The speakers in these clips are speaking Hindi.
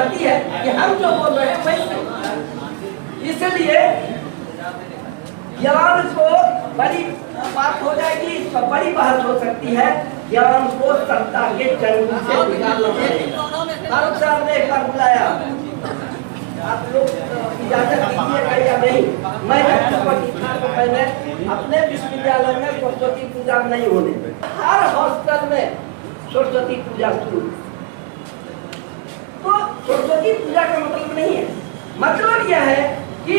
चाहती है कि हम जो बोल रहे हैं वही सही। इसलिए ज्ञान को बड़ी बात हो जाएगी, इस पर बड़ी बात हो सकती है। ज्ञान को सत्ता के जंगल से निकालना। फारूक साहब ने एक बार बुलाया, आप लोग इजाजत दीजिएगा या नहीं? मैं पहले अपने विश्वविद्यालय में सरस्वती पूजा नहीं होने, हर हॉस्टल में सरस्वती पूजा शुरू। तो सरस्वती पूजा का मतलब नहीं है, मतलब यह है कि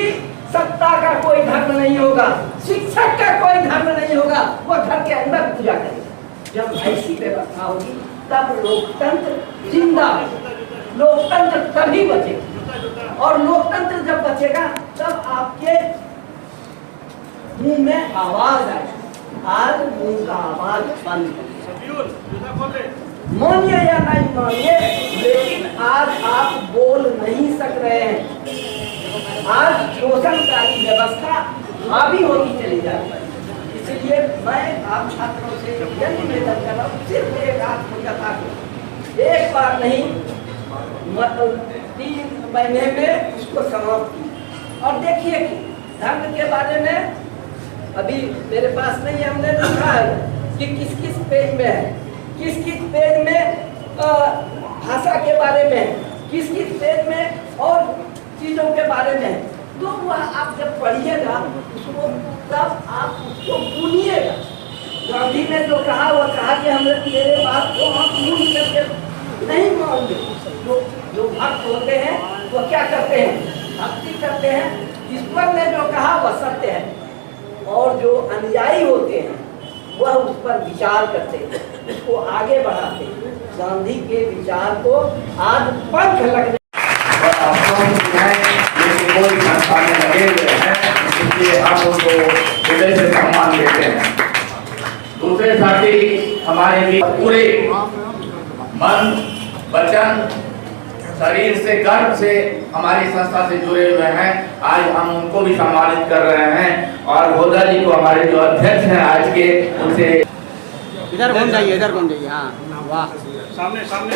सत्ता का कोई धर्म नहीं होगा, शिक्षक का कोई धर्म नहीं होगा, वो घर के अंदर पूजा करेगा। जब ऐसी व्यवस्था होगी तब लोकतंत्र जिंदा है, लोकतंत्र तभी बचेगा। और लोकतंत्र जब बचेगा तब आपके मुंह में आवाज आएगी। आज मुंह का आवाज बंद है, मानिए या नहीं मानिए, लेकिन आज आप बोल नहीं सक रहे हैं। आज शोषणकारी व्यवस्था हावी होती चली जा रही है। इसलिए मैं आप छात्रों से यह निवेदन कर रहा हूँ, सिर्फ एक आत्मकथा को एक बार नहीं 3 महीने में उसको समाप्त की। और देखिए कि धर्म के बारे में अभी मेरे पास नहीं है, हमने लिखा है कि किस किस पेज में है, किस किस पेज में भाषा के बारे में, किस किस पेज में और चीजों के बारे में। तो वह आप जब पढ़िएगा उसको तब आप उसको सुनिएगा। गांधी ने जो कहा वह कहा कि हमने तेरे बात को हम सुन करके नहीं मानते। जो भक्त होते हैं वो क्या करते हैं? भक्ति करते हैं। ईश्वर ने जो कहा वह सत्य है, और जो अनुयायी होते हैं वह उस पर विचार करते हैं, उसको आगे बढ़ाते हैं। गांधी के विचार को आज पंख लगने कोई संस्था में लगे हुए हैं, इसलिए हम उनको हृदय से सम्मान देते हैं। दूसरे साथी हमारे भी पूरे मन वचन शरीर से गर्व से हमारी संस्था से जुड़े हुए हैं। आज हम उनको भी सम्मानित कर रहे हैं। और होदा जी को हमारे जो अध्यक्ष हैं आज के, उनसे इधर घूम जाइए, इधर घूम जाइए। हाँ वाह, सामने सामने।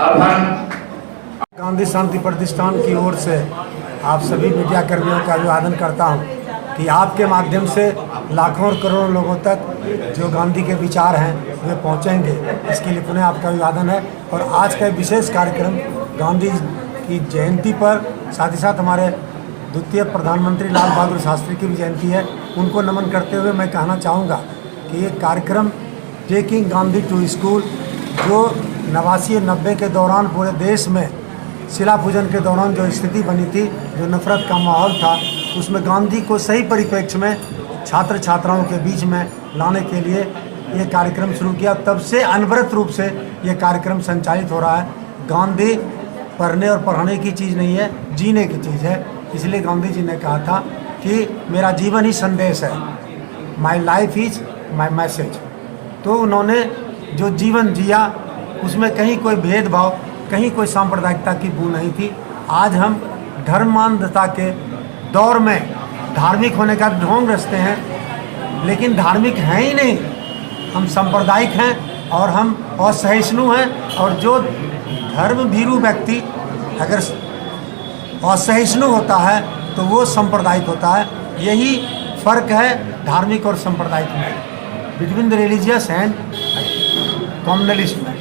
अब हम गांधी शांति प्रतिष्ठान की ओर से आप सभी मीडिया कर्मियों का अभिवादन करता हूं कि आपके माध्यम से लाखों और करोड़ों लोगों तक जो गांधी के विचार हैं वे पहुंचेंगे, इसके लिए पुनः आपका अभिवादन है। और आज का विशेष कार्यक्रम गांधी की जयंती पर, साथ ही साथ हमारे द्वितीय प्रधानमंत्री लाल बहादुर शास्त्री की भी जयंती है, उनको नमन करते हुए मैं कहना चाहूँगा कि ये कार्यक्रम टेकिंग गांधी टू स्कूल, जो 89-90 के दौरान पूरे देश में शिला पूजन के दौरान जो स्थिति बनी थी, जो नफरत का माहौल था, उसमें गांधी को सही परिप्रेक्ष्य में छात्र छात्राओं के बीच में लाने के लिए ये कार्यक्रम शुरू किया। तब से अनवरत रूप से ये कार्यक्रम संचालित हो रहा है। गांधी पढ़ने और पढ़ाने की चीज़ नहीं है, जीने की चीज़ है। इसलिए गांधी जी ने कहा था कि मेरा जीवन ही संदेश है, my life is my message. तो उन्होंने जो जीवन जिया उसमें कहीं कोई भेदभाव, कहीं कोई सांप्रदायिकता की बू नहीं थी। आज हम धर्मांधता के दौर में धार्मिक होने का ढोंग रचते हैं, लेकिन धार्मिक हैं ही नहीं, हम सांप्रदायिक हैं और हम असहिष्णु हैं। और जो धर्म भीरू व्यक्ति अगर असहिष्णु होता है तो वो सांप्रदायिक होता है। यही फर्क है धार्मिक और सांप्रदायिक में, between the religious and communalist में।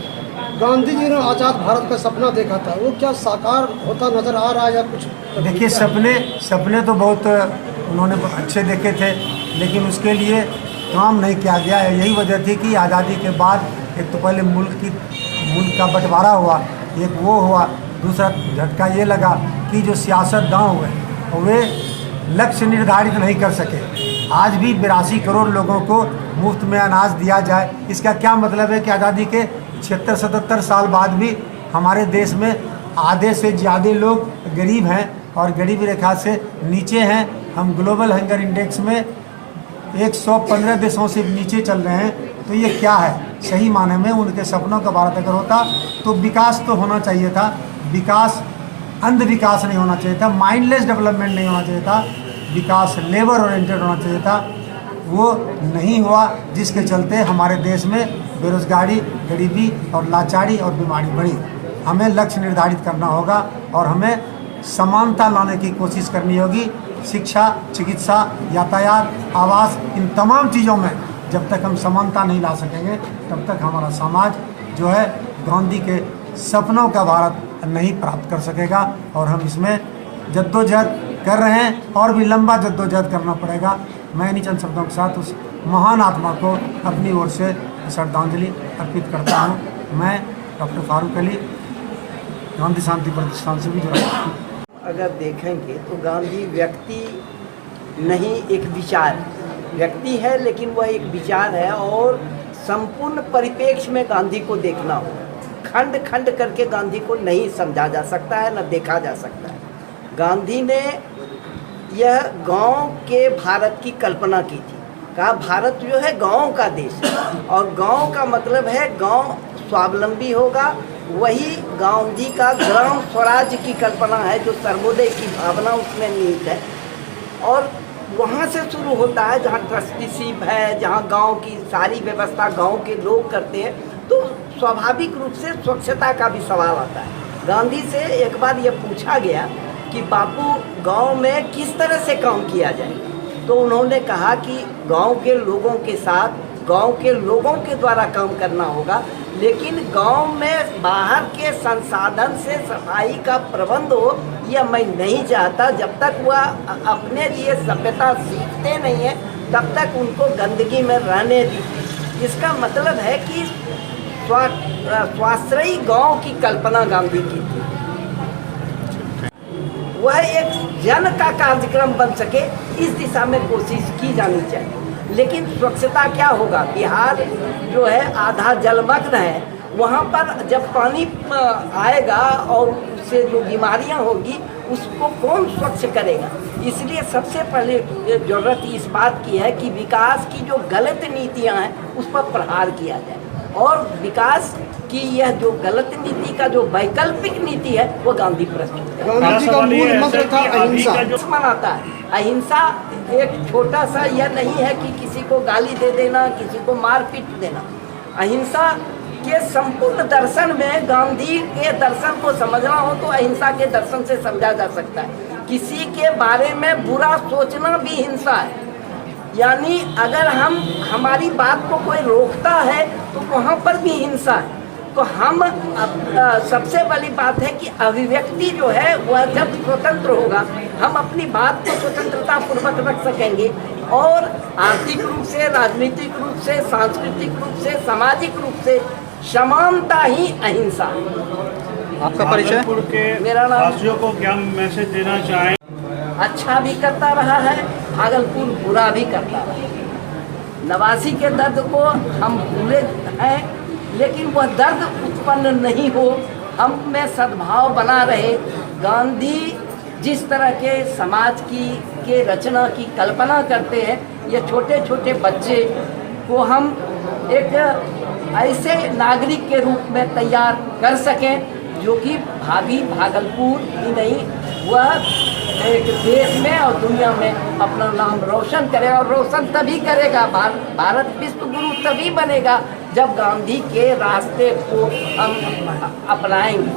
गांधी जी ने आज़ाद भारत का सपना देखा था, वो क्या साकार होता नजर आ रहा है या कुछ? देखिए, सपने तो बहुत उन्होंने अच्छे देखे थे, लेकिन उसके लिए काम नहीं किया गया है। यही वजह थी कि आज़ादी के बाद एक तो पहले मुल्क का बंटवारा हुआ, एक वो हुआ, दूसरा झटका ये लगा कि जो सियासतदान हुए वे लक्ष्य निर्धारित नहीं कर सके। आज भी 82 करोड़ लोगों को मुफ्त में अनाज दिया जाए, इसका क्या मतलब है कि आज़ादी के 76-77 साल बाद भी हमारे देश में आधे से ज़्यादा लोग गरीब हैं और गरीबी रेखा से नीचे हैं। हम ग्लोबल हंगर इंडेक्स में 115 देशों से नीचे चल रहे हैं। तो ये क्या है? सही माने में उनके सपनों का भारत अगर होता तो विकास तो होना चाहिए था, विकास अंध विकास नहीं होना चाहिए था, माइंडलेस डेवलपमेंट नहीं होना चाहिए था, विकास लेबर ओरिएंटेड होना चाहिए था। वो नहीं हुआ, जिसके चलते हमारे देश में बेरोजगारी, गरीबी और लाचारी और बीमारी बढ़ी। हमें लक्ष्य निर्धारित करना होगा और हमें समानता लाने की कोशिश करनी होगी। शिक्षा, चिकित्सा, यातायात, आवास, इन तमाम चीज़ों में जब तक हम समानता नहीं ला सकेंगे तब तक हमारा समाज जो है गांधी के सपनों का भारत नहीं प्राप्त कर सकेगा। और हम इसमें जद्दोजहद कर रहे हैं और भी लंबा जद्दोजहद करना पड़ेगा। मैं इन्हीं चंद शब्दों के साथ उस महान आत्मा को अपनी ओर से श्रद्धांजलि अर्पित करता हूँ। मैं डॉक्टर फारूक अली, गांधी शांति प्रतिष्ठान से भी जुड़ा हूँ। अगर देखेंगे तो गांधी व्यक्ति नहीं, एक विचार। व्यक्ति है लेकिन वह एक विचार है और संपूर्ण परिप्रेक्ष्य में गांधी को देखना हो। खंड खंड करके गांधी को नहीं समझा जा सकता है, न देखा जा सकता है। गांधी ने यह गांव के भारत की कल्पना की थी। कहा भारत जो है गांव का देश है और गांव का मतलब है गांव स्वावलंबी होगा। वही गांधी का ग्राम स्वराज की कल्पना है, जो सर्वोदय की भावना उसमें निहित है। और वहाँ से शुरू होता है जहाँ ट्रस्टीशिप है, जहाँ गांव की सारी व्यवस्था गांव के लोग करते हैं, तो स्वाभाविक रूप से स्वच्छता का भी सवाल आता है। गांधी से एक बार ये पूछा गया कि बापू गांव में किस तरह से काम किया जाए, तो उन्होंने कहा कि गांव के लोगों के साथ, गांव के लोगों के द्वारा काम करना होगा, लेकिन गांव में बाहर के संसाधन से सफाई का प्रबंध हो, यह मैं नहीं चाहता। जब तक वह अपने लिए सभ्यता सीखते नहीं है तब तक उनको गंदगी में रहने दी। इसका मतलब है कि स्वाश्रयी गांव की कल्पना गांधी की थी। वह एक जन का कार्यक्रम बन सके, इस दिशा में कोशिश की जानी चाहिए। लेकिन स्वच्छता क्या होगा? बिहार जो है आधा जलमग्न है, वहाँ पर जब पानी आएगा और उससे जो बीमारियाँ होगी उसको कौन स्वच्छ करेगा? इसलिए सबसे पहले जरूरत इस बात की है कि विकास की जो गलत नीतियाँ हैं उस पर प्रहार किया जाए और विकास की यह जो गलत नीति का जो वैकल्पिक नीति है वो गांधी प्रस्तुत है। गांधी जी का मूल मंत्र था अहिंसा। दुश्मन आता है। अहिंसा एक छोटा सा यह नहीं है कि किसी को गाली दे देना, किसी को मार पीट देना। अहिंसा के संपूर्ण दर्शन में गांधी के दर्शन को समझना हो तो अहिंसा के दर्शन से समझा जा सकता है। किसी के बारे में बुरा सोचना भी हिंसा है। यानी अगर हमारी बात को कोई रोकता है तो वहाँ पर भी हिंसा है। तो हम सबसे बड़ी बात है कि अभिव्यक्ति जो है वह जब स्वतंत्र होगा, हम अपनी बात को स्वतंत्रता पूर्वक रख सकेंगे और आर्थिक रूप से, राजनीतिक रूप से, सांस्कृतिक रूप से, सामाजिक रूप से समानता ही अहिंसा। आपका परिचय? मेरा नाम। वासियों को क्या मैसेज देना चाहें? अच्छा भी करता रहा है, भागलपुर बुरा भी करता रहा है। नवासी के दर्द को हम भूले हैं, लेकिन वह दर्द उत्पन्न नहीं हो, हम में सद्भाव बना रहे। गांधी जिस तरह के समाज के रचना की कल्पना करते हैं, ये छोटे छोटे बच्चे को हम एक ऐसे नागरिक के रूप में तैयार कर सकें जो कि भावी भागलपुर ही नहीं, वह एक देश में और दुनिया में अपना नाम रोशन करेगा। और रोशन तभी करेगा, भारत विश्व गुरु तभी बनेगा जब गांधी के रास्ते को हम अपनाएंगे।